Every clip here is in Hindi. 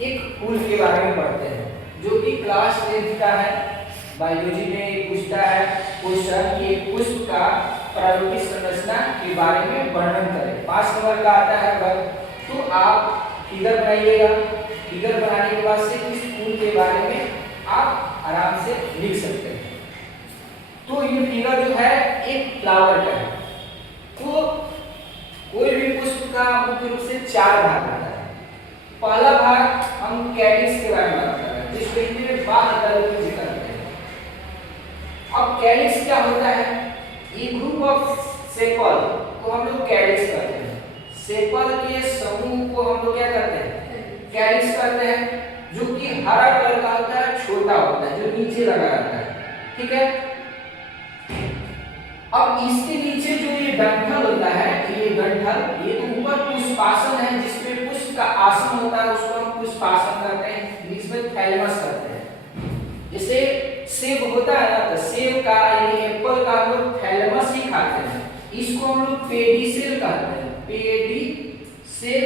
एक फूल के बारे में पढ़ते हैं जो कि क्लास 10th का है। बायोलॉजी में पूछता है क्वेश्चन कि एक पुष्प का प्रारूपिक संरचना के बारे में वर्णन करें। 5 नंबर का आता है वर्ग। तो आप फिगर बनाइएगा। फिगर बनाने के बाद से इस फूल के बारे में आप आराम से लिख सकते हैं। तो ये फिगर जो है एक फ्लावर का है। तो कोई भी पुष्प का मुख्य रूप से 4 भाग होता है। पहला भाग हम कैलिक्स के बारे में बात कर रहे हैं, जिसको हिंदी में बाह्य दल की जिक्र करते हैं। अब कैलिक्स क्या होता है? ये ग्रुप ऑफ सेपल को हम लोग कैलिक्स कहते हैं। सेपल के समूह को हम लोग क्या करते हैं? कैलिक्स कहते हैं, जो कि हरा कलर का होता है, छोटा होता है, जो नीचे लगा रहता है। ठीक है। अब इसके नीचे जो ये डंठल होता है, ये डंठल, ये तो ऊपर पुष्पासन है, जिसमें पुष्प का आसन होता है, उसको हम पुष्पासन कहते हैं, इंग्लिश में थैलेमस कहते हैं। जैसे सेब होता है ना, तो सेब का यानी एप्पल का हम लोग थैलेमस ही खाते हैं। इसको हम लोग पेडिसेल कहते हैं, पेडिसेल,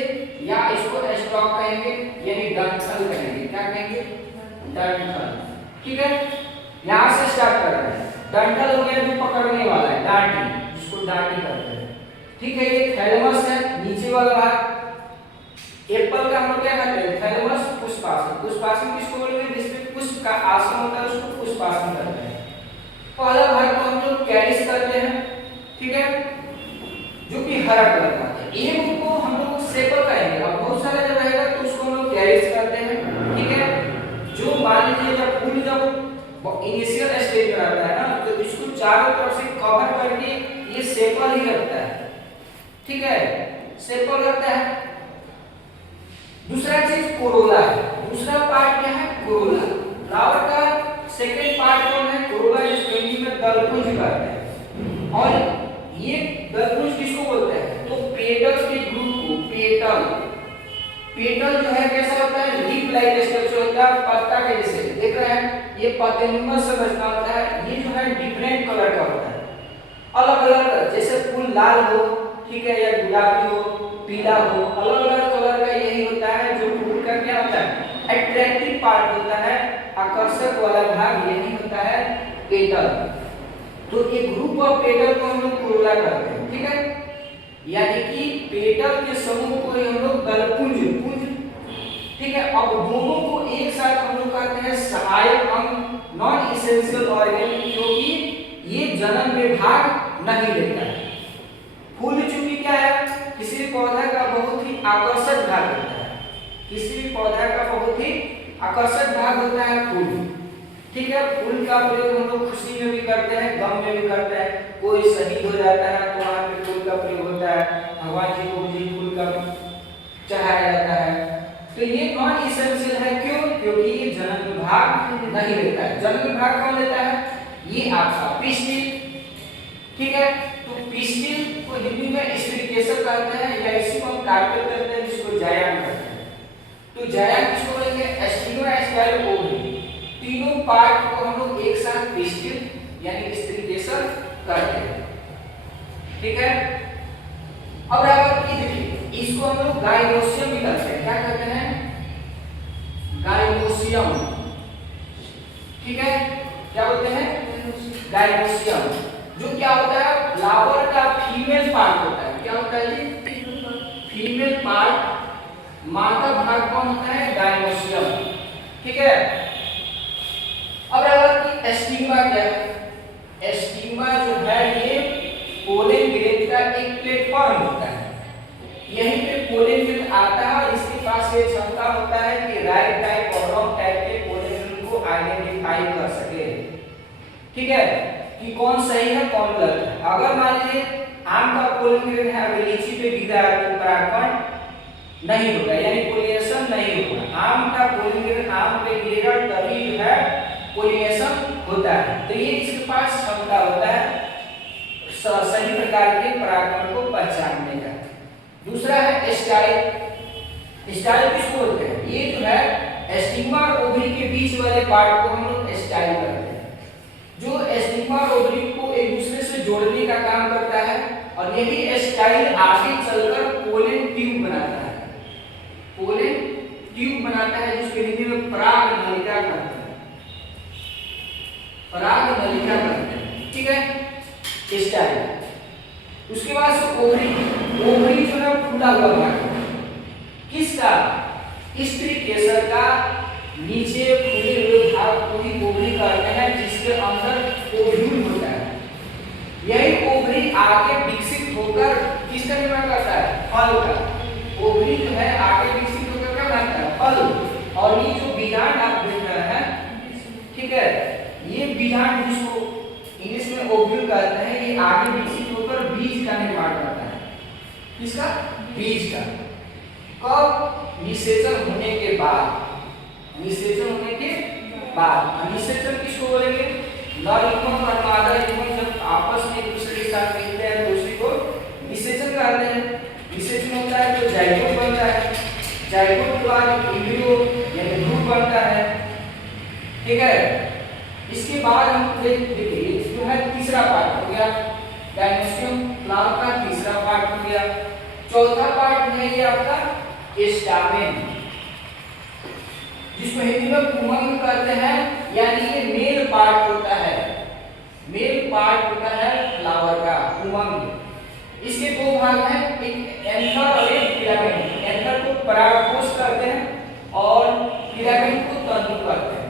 या इसको स्टॉक कहेंगे, यानी डंठल कहेंगे। क्या कहेंगे? डंठल। ठीक है। यहां से स्टार्ट कर रहे हैं। डंठल हो गया जो पकड़ने वाला है, डांटी, जिसको डांटी कहते हैं। ठीक है। ये थैलेमस है, नीचे वाला भाग। एप्पल का हम लोग क्या कहते हैं? थैलेमस, पुष्पासन। पुष्पासन किसको बोलेंगे? जिसमें पुष्प का आसन होता है, उसको पुष्पासन कहते हैं। पहला भाग को हम लोग कैलिक्स कहते हैं। ठीक है। जो कि हरा कलर का है। एक को हम लोग सेपल कहेंगे। अब बहुत सारा जब रहेगा तो उसको हम लोग कैलिक्स कहते हैं। ठीक है। जो मान लीजिए जब फूल जब इनिशियल स्टेज में रहता है ना, तो इसको चारों तरफ से कवर करके ये सेपल ही रखता है। ठीक है। सेपल रखता है। दूसरा चीज कोरोला है। दूसरा पार्ट क्या है? कोरोला। फ्लावर का सेकंड पार्ट कौन है? कोरोला, जिसको हिंदी में दलपुंज कहते हैं। और ये दलपुंज किसको बोलते हैं? तो पेटल के ग्रुप को पेटल। पेटल जो है कैसा होता है? लीफ लाइक स्ट्रक्चर होता है, पत्ता के जैसे। देख रहे हैं? ये पतंगा संरचना होता है। ये जो है डिफरेंट कलर का होता है, अलग अलग, जैसे फूल लाल हो, ठीक है, या गुलाबी हो, पीला हो, अलग अलग कलर का यही होता है। जो फूल का क्या होता है? अट्रैक्टिव पार्ट होता है, आकर्षक वाला भाग यही होता है, पेटल। तो एक ग्रुप ऑफ पेटल को हम लोग कोरोला कहते हैं। ठीक है। यानी कि पेटल के समूह को हम लोग दलपुंज, पुंज। ठीक है। अब दोनों को एक साथ हम लोग कहते हैं सहायक अंग, नॉन इसेंशियल ऑर्गन, क्योंकि ये जन्म में भाग नहीं लेता है। फूल चूंकि क्या है? किसी भी पौधा का बहुत ही आकर्षक भाग होता है। किसी भी पौधा का बहुत ही आकर्षक भाग होता है फूल। ठीक है। फूल का प्रयोग हम लोग खुशी में भी करते हैं, गम में भी करते हैं। कोई शहीद हो जाता है तो वहां पे फूल का प्रयोग होता है। भगवान जी को भी फूल का चढ़ाया जाता है। तो ये नॉन इसेंशियल है। क्यों? क्योंकि ये जन्म में भाग नहीं लेता है। जन्म में भाग कौन लेता है? ये आपका पिस्टिल। ठीक है। तो पिस्टिल को हिंदी में स्पिरिकेशन कहते हैं, या इसी को हम कार्पेल कहते हैं, जिसको जायान कहते हैं। तो जायान किसको बोलेंगे? स्टिग्मा, स्टाइल, ओवरी, तीनों पार्ट को हम लोग एक साथ पिस्टिल यानी स्पिरिकेशन करते हैं। ठीक है। अब आप ये देखिए, इसको हम लोग गाइनोसियम भी कहते हैं। क्या कहते हैं? गाइनोसियम। ठीक है। क्या बोलते हैं? गाइनोसियम। जो क्या होता है? फ्लावर का फीमेल पार्ट होता है। क्या होता है जी? Female part. मां का भाग कौन होता है? गाइनोसियम। ठीक है। अब की एस्टिग्मा क्या है? एस्टिग्मा जो है ये पोलन ग्रेन का एक प्लेटफॉर्म होता है। यहीं पे पोलन ग्रेन आता है। इसके पास ये क्षमता होता है कि राइट टाइप और रॉन्ग टाइप के पोलन ग्रेन को आइडेंटिफाई कर सके। ठीक है। कि कौन सही है, कौन गलत है। अगर मान लीजिए आम का पोलन ग्रेन है, अगर लीची पे गिरा है तो परागण नहीं होगा, यानी पोलिनेशन नहीं होगा। आम का पोलन ग्रेन आम पे गिरेगा तभी जो है पोलिनेशन होता है। तो ये इसके पास क्षमता होता है सही प्रकार के परागण को पहचानने का। दूसरा है स्टाइल। स्टाइल किसको बोलते हैं? ये जो है स्टिग्मा और ओवरी के बीच वाले पार्ट को हम लोग स्टाइल कहते हैं, जो स्टिग्मा और ओवरी को एक दूसरे से जोड़ने का काम करता है। और यही स्टाइल आगे चलकर पोलन ट्यूब बनाता है। पोलन ट्यूब बनाता है जिसको हिंदी में पराग नलिका कहते हैं, पराग नलिका कहते हैं, ठीक है, इस टाइप। उसके बाद से ओवरी, ओवरी जो है खुला हुआ भाग किसका, स्त्री केसर का नीचे खुले हुए भाग को ही ओवरी कहते हैं, जिसके अंदर ओव्यूल होता है। यही ओवरी आगे विकसित होकर किसका निर्माण करता है, फल का। ओवरी जो है आगे विकसित होकर क्या बनाता है, फल। और ये जो बीजांड आप देख रहे हैं, ठीक है, ये बीजांड जिसको इंग्लिश में ओव्यूल कहते हैं, ये आगे विकसित होकर बीज का निर्माण करता है। किसका, बीज का। कब, निषेचन होने के बाद, निषेचन होने के बाद। निषेचन किसको बोलेंगे, नर युग्मक और मादा युग्मक जब आपस में एक दूसरे के साथ मिलते हैं तो उसी को निषेचन कहते हैं। निषेचन होता है तो जाइगोट बनता है, जाइगोट के बाद एम्ब्रियो यानी भ्रूण बनता है, ठीक है। इसके बाद हम देखिए जो है तीसरा पार्ट हो गया, गाइनोस्टियम प्लांट का तीसरा पार्ट हो गया। चौथा पार्ट है ये आपका स्टामेन, जिसको हिंदी में पुंगंग कहते हैं, यानी ये मेल पार्ट होता है, मेल पार्ट होता है फ्लावर का, पुंगंग। इसके दो भाग हैं, एक एंथर और एक फिलामेंट। एंथर को परागकोश कहते हैं और फिलामेंट को तंतु कहते हैं।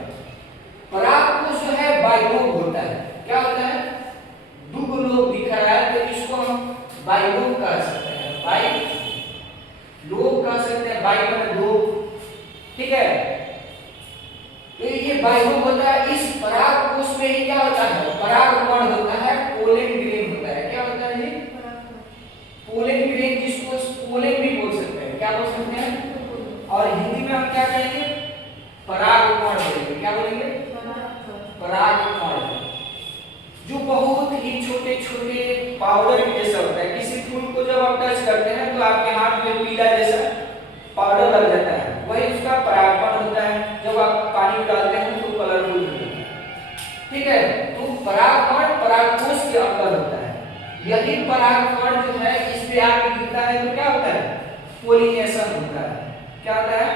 परागकोश जो है बाइलोब होता है, क्या होता है, दो लोब दिख रहा है तो इसको हम बाइलोब कह सकते हैं, बाइलोब कह सकते हैं, बाई माने दो, ठीक है। तो ये बाइलोब होता है। इस परागकोश में ही क्या होता है, परागकण होता है, पोलन ग्रेन होता है। क्या होता है ये, पोलन ग्रेन, जिसको पोलन भी बोल सकते हैं, क्या बोल सकते हैं, और हिंदी में हम क्या कहेंगे, परागकण बोलेंगे। क्या बोलेंगे, परागकण, जो बहुत ही छोटे छोटे पाउडर के जैसा होता है। किसी फूल को जब आप टच करते हैं तो आपके हाथ में पीला जैसा पाउडर लग जाता है, वही उसका परागकण होता है। जब आप पानी में डालते हैं तो कलरफुल होता है, ठीक है। तो परागकण परागकोश के अंदर होता है। यही परागकण जो है इस पे आके गिरता है तो क्या होता है, पोलिनेशन होता है। क्या होता है,